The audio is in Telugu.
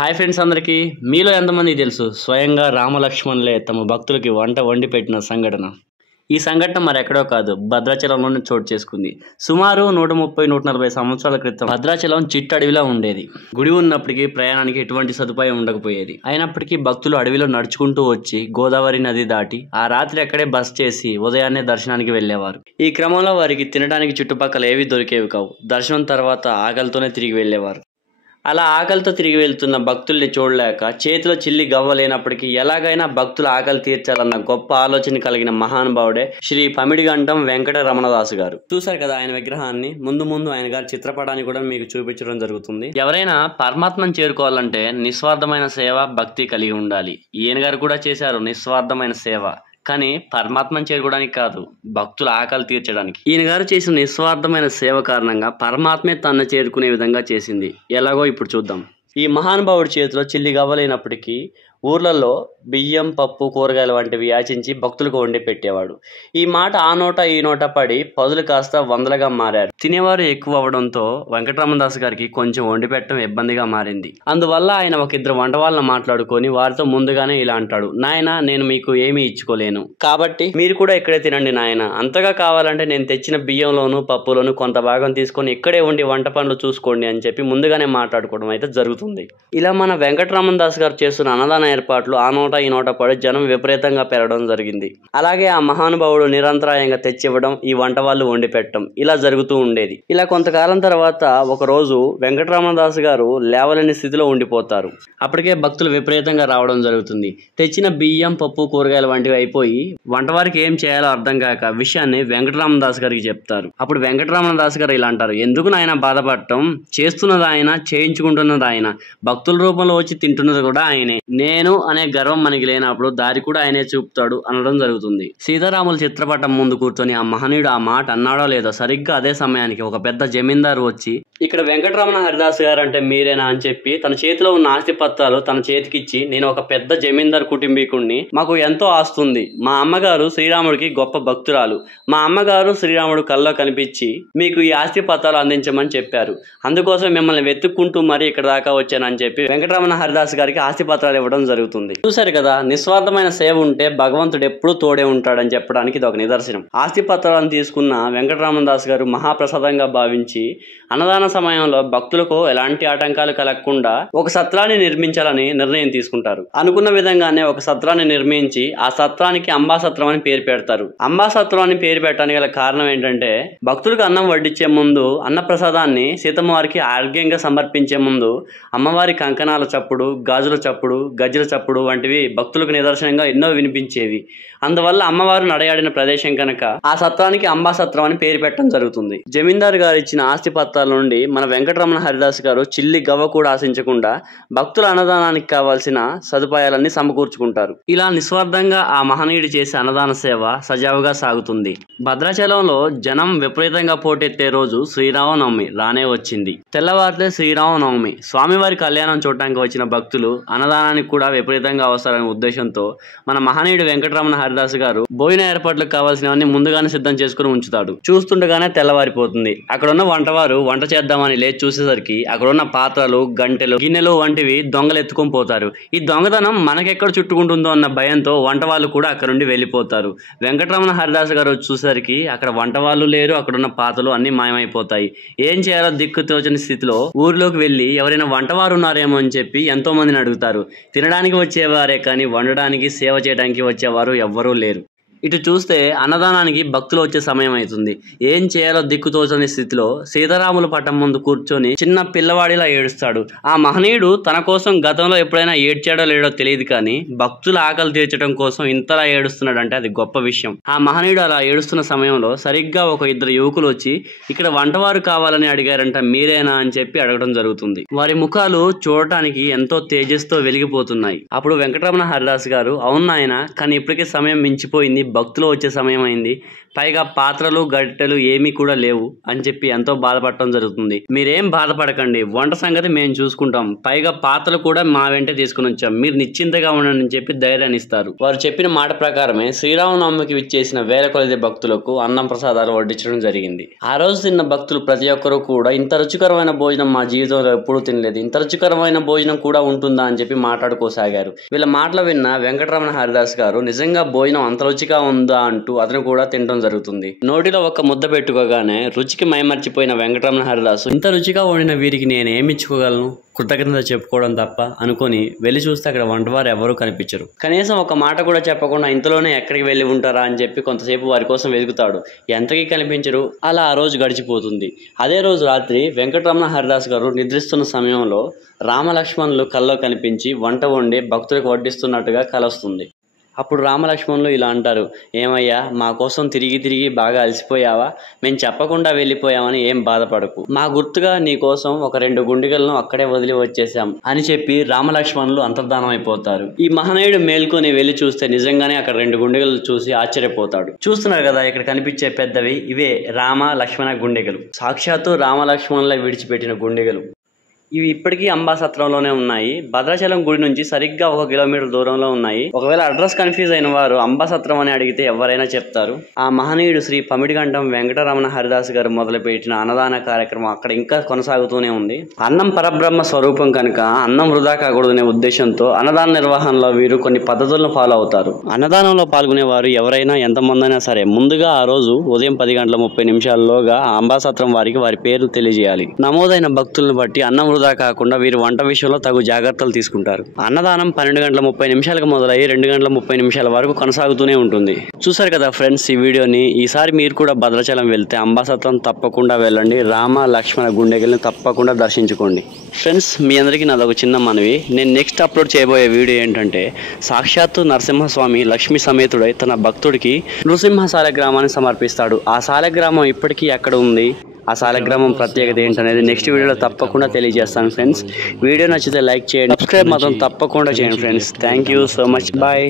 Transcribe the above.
హాయ్ ఫ్రెండ్స్ అందరికీ మీలో ఎంతమంది తెలుసు స్వయంగా రామలక్ష్మణులే తమ భక్తులకి వంట వండి పెట్టిన సంఘటన. ఈ సంఘటన మరెక్కడో కాదు, భద్రాచలంలోనే చోటు చేసుకుంది. సుమారు 130-140 సంవత్సరాల క్రితం భద్రాచలం చిట్టడవిలో ఉండేది. గుడి ఉన్నప్పటికీ ప్రయాణానికి ఎటువంటి సదుపాయం ఉండకపోయేది. అయినప్పటికీ భక్తులు అడవిలో నడుచుకుంటూ వచ్చి గోదావరి నది దాటి ఆ రాత్రి అక్కడే బస చేసి ఉదయాన్నే దర్శనానికి వెళ్లేవారు. ఈ క్రమంలో వారికి తినడానికి చుట్టుపక్కల ఏవీ దొరికేవి కావు. దర్శనం తర్వాత ఆకలితోనే తిరిగి వెళ్లేవారు. అలా ఆకలితో తిరిగి వెళ్తున్న భక్తుల్ని చూడలేక చేతిలో చిల్లి గవ్వ లేనప్పటికీ ఎలాగైనా భక్తుల ఆకలి తీర్చాలన్న గొప్ప ఆలోచన కలిగిన మహానుభావుడే శ్రీ పమిడిగంటం వెంకట రమణదాసు గారు. చూశారు కదా ఆయన విగ్రహాన్ని. ముందు ఆయన గారి చిత్రపటాన్ని కూడా మీకు చూపించడం జరుగుతుంది. ఎవరైనా పరమాత్మను చేరుకోవాలంటే నిస్వార్థమైన సేవ, భక్తి కలిగి ఉండాలి. ఈయన గారు కూడా చేశారు నిస్వార్థమైన సేవ. కానీ పరమాత్మను చేరుకోవడానికి కాదు, భక్తుల ఆకలి తీర్చడానికి. ఈయన గారు చేసిన నిస్వార్థమైన సేవ కారణంగా పరమాత్మే తనను చేరుకునే విధంగా చేసింది. ఎలాగో ఇప్పుడు చూద్దాం. ఈ మహానుభావుడి చేతిలో చిల్లి గవ్వలేనప్పటికీ ఊర్లలో బియ్యం, పప్పు, కూరగాయలు వంటివి యాచించి భక్తులకు వండి పెట్టేవాడు. ఈ మాట ఆ నోట ఈ నోట పడి పదులు కాస్త వందలుగా మారారు. తినేవారు ఎక్కువ అవడంతో వెంకటరమణదాస్ గారికి కొంచెం వండి పెట్టడం ఇబ్బందిగా మారింది. అందువల్ల ఆయన ఒక ఇద్దరు వంట వాళ్ళని మాట్లాడుకొని వారితో ముందుగానే ఇలా అంటాడు: నాయన, నేను మీకు ఏమీ ఇచ్చుకోలేను, కాబట్టి మీరు కూడా ఇక్కడే తినండి నాయన. అంతగా కావాలంటే నేను తెచ్చిన బియ్యంలోను పప్పులోను కొంత భాగం తీసుకొని ఇక్కడే ఉండి వంట పనులు చూసుకోండి అని చెప్పి ముందుగానే మాట్లాడుకోవడం అయితే జరుగుతుంది. ఇలా మన వెంకటరమణదాస్ గారు చేస్తున్న అన్నదాన ఏర్పాట్లు ఆ నోట ఈ నోట పడి జనం విపరీతంగా పెరగడం జరిగింది. అలాగే ఆ మహానుభావుడు నిరంతరాయంగా తెచ్చివ్వడం, ఈ వంట వాళ్ళు వండి పెట్టడం ఇలా జరుగుతూ ఉండేది. ఇలా కొంతకాలం తర్వాత ఒక రోజు వెంకటరమణదాస్ గారు లేవలేని స్థితిలో ఉండిపోతారు. అప్పటికే భక్తులు విపరీతంగా రావడం జరుగుతుంది. తెచ్చిన బియ్యం, పప్పు, కూరగాయలు వంటివి అయిపోయి వంటవారికి ఏం చేయాలో అర్థం కాక విషయాన్ని వెంకటరమణదాస్ గారికి చెప్తారు. అప్పుడు వెంకటరమణదాస్ గారు ఇలా అంటారు: ఎందుకు నాయన బాధపడటం, చేస్తున్నది ఆయన, చేయించుకుంటున్నది ఆయన, భక్తుల రూపంలో వచ్చి తింటున్నది కూడా ఆయనే. నేను అనే గర్వం మనకి లేనప్పుడు దారి కూడా ఆయనే చూపుతాడు అనడం జరుగుతుంది. సీతారాముల చిత్రపటం ముందు కూర్చొని ఆ మహనీయుడు ఆ మాట అన్నాడో లేదో సరిగ్గా అదే సమయానికి ఒక పెద్ద జమీందారు వచ్చి, ఇక్కడ వెంకటరమణ హరిదాస్ గారు అంటే మీరేనా అని చెప్పి తన చేతిలో ఉన్న ఆస్తి పత్రాలు తన చేతికిచ్చి, నేను ఒక పెద్ద జమీందారు కుటుంబీకుణ్ణి, మాకు ఎంతో ఆస్తుంది, మా అమ్మగారు శ్రీరాముడికి గొప్ప భక్తురాలు, మా అమ్మగారు శ్రీరాముడు కల్లో కనిపించి మీకు ఈ ఆస్తి పత్రాలు అందించమని చెప్పారు, అందుకోసం మిమ్మల్ని వెతుక్కుంటూ మరీ ఇక్కడ దాకా వచ్చానని చెప్పి వెంకటరమణ హరిదాస్ గారికి ఆస్తి పత్రాలు ఇవ్వడం జరుగుతుంది. చూశారు కదా, నిస్వార్థమైన సేవ ఉంటే భగవంతుడు ఎప్పుడూ తోడే ఉంటాడని చెప్పడానికి ఇది ఒక నిదర్శనం. ఆస్తి పత్రాలను తీసుకున్న వెంకటరమణదాస్ గారు మహాప్రసాదంగా భావించి అన్నదాన సమయంలో భక్తులకు ఎలాంటి ఆటంకాలు కలగకుండా ఒక సత్రాన్ని నిర్మించాలని నిర్ణయం తీసుకుంటారు. అనుకున్న విధంగానే ఒక సత్రాన్ని నిర్మించి ఆ సత్రానికి అంబాసత్రం అని పేరు పెడతారు. అంబాసత్రం అని పేరు పెట్టడానికి గల కారణం ఏంటంటే, భక్తులకు అన్నం వడ్డించే ముందు అన్నప్రసాదాన్ని సీతమ్మ వారికి ఆరోగ్యంగా సమర్పించే ముందు అమ్మవారి కంకణాల చప్పుడు, గాజుల చప్పుడు, గజ్జల చప్పుడు వంటివి భక్తులకు నిదర్శనంగా ఎన్నో వినిపించేవి. అందువల్ల అమ్మవారు నడయాడిన ప్రదేశం కనుక ఆ సత్రానికి అంబాసత్రం అని పేరు పెట్టడం జరుగుతుంది. జమీందారు గారు ఇచ్చిన ఆస్తి పత్రాల నుండి మన వెంకటరమణ హరిదాస్ గారు చిల్లి గవ్వ కూడా ఆశించకుండా భక్తుల అన్నదానానికి కావాల్సిన సదుపాయాలన్నీ సమకూర్చుకుంటారు. ఇలా నిస్వార్థంగా ఆ మహనీయుడు చేసే అన్నదాన సేవ సజావుగా సాగుతుంది. భద్రాచలంలో జనం విపరీతంగా పోటెత్తే రోజు శ్రీరామనవమి రానే వచ్చింది. తెల్లవారితే శ్రీరామనవమి. స్వామివారి కళ్యాణం చూడటానికి వచ్చిన భక్తులు అన్నదానానికి కూడా విపరీతంగా అవసరమైన ఉద్దేశంతో మన మహనీయుడు వెంకటరమణ హరిదాస్ గారు భోజన ఏర్పాట్లకు కావాల్సినవన్నీ ముందుగానే సిద్ధం చేసుకుని ఉంచుతాడు. చూస్తుండగానే తెల్లవారిపోతుంది. అక్కడ ఉన్న వంటవారు వంట చేద్దామని లేచి చూసేసరికి అక్కడ ఉన్న పాత్రలు, గంటెలు, గిన్నెలు వంటివి దొంగలు ఎత్తుకొని పోతారు. ఈ దొంగతనం మనకెక్కడ చుట్టుకుంటుందో అన్న భయంతో వంట వాళ్ళు కూడా అక్కడ నుండి వెళ్ళిపోతారు. వెంకటరమణ హరిదాస్ గారు చూసేసరికి అక్కడ వంట వాళ్ళు లేరు, అక్కడ ఉన్న పాత్రలు అన్ని మాయమైపోతాయి. ఏం చేయాలో దిక్కు తోచని స్థితిలో ఊరిలోకి వెళ్ళి ఎవరైనా వంటవారు ఉన్నారేమో అని చెప్పి ఎంతో మందిని అడుగుతారు. తినడానికి వచ్చేవారే కానీ వండడానికి, సేవ చేయడానికి వచ్చేవారు ఎవ్వరూ లేరు. ఇటు చూస్తే అన్నదానానికి భక్తులు వచ్చే సమయం అవుతుంది. ఏం చేయాలో దిక్కుతోచని స్థితిలో సీతారాముల పటం ముందు కూర్చొని చిన్న పిల్లవాడిలా ఏడుస్తాడు. ఆ మహనీయుడు తన కోసం గతంలో ఎప్పుడైనా ఏడ్చాడో లేడో తెలియదు కానీ భక్తుల ఆకలి తీర్చడం కోసం ఇంతలా ఏడుస్తున్నాడంటే అది గొప్ప విషయం. ఆ మహనీయుడు అలా ఏడుస్తున్న సమయంలో సరిగ్గా ఒక ఇద్దరు యువకులు వచ్చి ఇక్కడ వంటవారు కావాలని అడిగారంట, మీరేనా అని చెప్పి అడగడం జరుగుతుంది. వారి ముఖాలు చూడటానికి ఎంతో తేజస్తో వెలిగిపోతున్నాయి. అప్పుడు వెంకటరమణ హరిదాస్ గారు, అవును నాయన, కానీ ఇప్పటికే సమయం మించిపోయింది, భక్తులు వచ్చే సమయం అయింది, పైగా పాత్రలు గట్టెలు ఏమీ కూడా లేవు అని చెప్పి ఎంతో బాధపడటం జరుగుతుంది. మీరేం బాధపడకండి, వంట సంగతి మేము చూసుకుంటాం, పైగా పాత్రలు కూడా మా వెంటే తీసుకుని వచ్చాం, మీరు నిశ్చింతగా ఉండండి అని చెప్పి ధైర్యాన్ని ఇస్తారు. వారు చెప్పిన మాట ప్రకారమే శ్రీరామనవమికి విచ్చేసిన వేల కొలది భక్తులకు అన్నం ప్రసాదాలు వడ్డించడం జరిగింది. ఆ రోజు తిన్న భక్తులు ప్రతి ఒక్కరూ కూడా ఇంత రుచికరమైన భోజనం మా జీవితంలో ఎప్పుడూ తినలేదు, ఇంత రుచికరమైన భోజనం కూడా ఉంటుందా అని చెప్పి మాట్లాడుకోసాగారు. వీళ్ళ మాటలు విన్న వెంకటరమణ హరిదాస్ గారు నిజంగా భోజనం అంత రుచిగా ఉందా అంటూ అతను కూడా తినడం జరుగుతుంది. నోటిలో ఒక ముద్ద పెట్టుకోగానే రుచికి మైమర్చిపోయిన వెంకటరమణ హరిదాసు ఇంత రుచిగా వండిన వీరికి నేను ఏమి ఇచ్చుకోగలను, కృతజ్ఞత చెప్పుకోవడం తప్ప అనుకొని వెళ్ళి చూస్తే అక్కడ వంటవారు ఎవరూ కనిపించరు. కనీసం ఒక మాట కూడా చెప్పకుండా ఇంతలోనే ఎక్కడికి వెళ్ళి ఉంటారా అని చెప్పి కొంతసేపు వారి కోసం వెతుకుతాడు. ఎంతకీ కనిపించరు. అలా ఆ రోజు గడిచిపోతుంది. అదే రోజు రాత్రి వెంకటరమణ హరిదాస్ గారు నిద్రిస్తున్న సమయంలో రామలక్ష్మణులు కల్లో కనిపించి వంట వండి భక్తులకు వడ్డిస్తున్నట్టుగా కలొస్తుంది. అప్పుడు రామలక్ష్మణులు ఇలా అంటారు, ఏమయ్యా మా కోసం తిరిగి తిరిగి బాగా అలసిపోయావా, మేము చెప్పకుండా వెళ్ళిపోయామని ఏం బాధపడకు, మా గుర్తుగా నీ కోసం ఒక 2 గుండిగలను అక్కడే వదిలి వచ్చేసాం అని చెప్పి రామలక్ష్మణులు అంతర్ధానం అయిపోతారు. ఈ మహనీయుడు మేల్కొని వెళ్ళి చూస్తే నిజంగానే అక్కడ 2 గుండిగలు చూసి ఆశ్చర్యపోతాడు. చూస్తున్నారు కదా ఇక్కడ కనిపించే పెద్దవి, ఇవే రామ లక్ష్మణ గుండిగలు, సాక్షాత్తు రామలక్ష్మణుల విడిచిపెట్టిన గుండిగలు. ఇవి ఇప్పటికీ అంబాసత్రంలోనే ఉన్నాయి. భద్రాచలం గుడి నుంచి సరిగ్గా 1 కిలోమీటర్ దూరంలో ఉన్నాయి. ఒకవేళ అడ్రస్ కన్ఫ్యూజ్ అయిన వారు అంబాసత్రం అని అడిగితే ఎవరైనా చెప్తారు. ఆ మహనీయుడు శ్రీ పమిడిగంటం వెంకటరమణ హరిదాస్ గారు మొదలుపెట్టిన అన్నదాన కార్యక్రమం అక్కడ ఇంకా కొనసాగుతూనే ఉంది. అన్నం పరబ్రహ్మ స్వరూపం కనుక అన్నం వృధా కాకూడదనే ఉద్దేశంతో అన్నదాన నిర్వహణలో వీరు కొన్ని పద్ధతులను ఫాలో అవుతారు. అన్నదానంలో పాల్గొనే వారు ఎవరైనా ఎంతమంది అయినా సరే ముందుగా ఆ రోజు ఉదయం 10:30 అంబాసత్రం వారికి వారి పేర్లు తెలియజేయాలి. నమోదైన భక్తులను బట్టి అన్నం వృధా కాకుండా వీరు వంట విషయంలో తగు జాగ్రత్తలు తీసుకుంటారు. అన్నదానం 12:30 మొదలై 2:30 వరకు కొనసాగుతూనే ఉంటుంది. చూసారు కదా ఫ్రెండ్స్ ఈ వీడియోని. ఈసారి మీరు కూడా భద్రాచలం వెళ్తే అంబాసత్రం తప్పకుండా వెళ్ళండి. రామ లక్ష్మణ గుండెగల్ని తప్పకుండా దర్శించుకోండి. ఫ్రెండ్స్ మీ అందరికీ నాదొక చిన్న మనవి, నేను నెక్స్ట్ అప్లోడ్ చేయబోయే వీడియో ఏంటంటే సాక్షాత్తు నరసింహస్వామి లక్ష్మీ సమేతుడై తన భక్తుడికి నృసింహ సాలగ్రామాన్ని సమర్పిస్తాడు. ఆ సాలగ్రామం ఇప్పటికీ ఎక్కడ ఉంది, ఆ సాలగ్రామం ప్రత్యేకత ఏంటనేది నెక్స్ట్ వీడియోలో తప్పకుండా తెలియజేస్తాను ఫ్రెండ్స్. వీడియో నచ్చితే లైక్ చేయండి, సబ్స్క్రైబ్ మాత్రం తప్పకుండా చేయండి friends. Thank you so much, bye.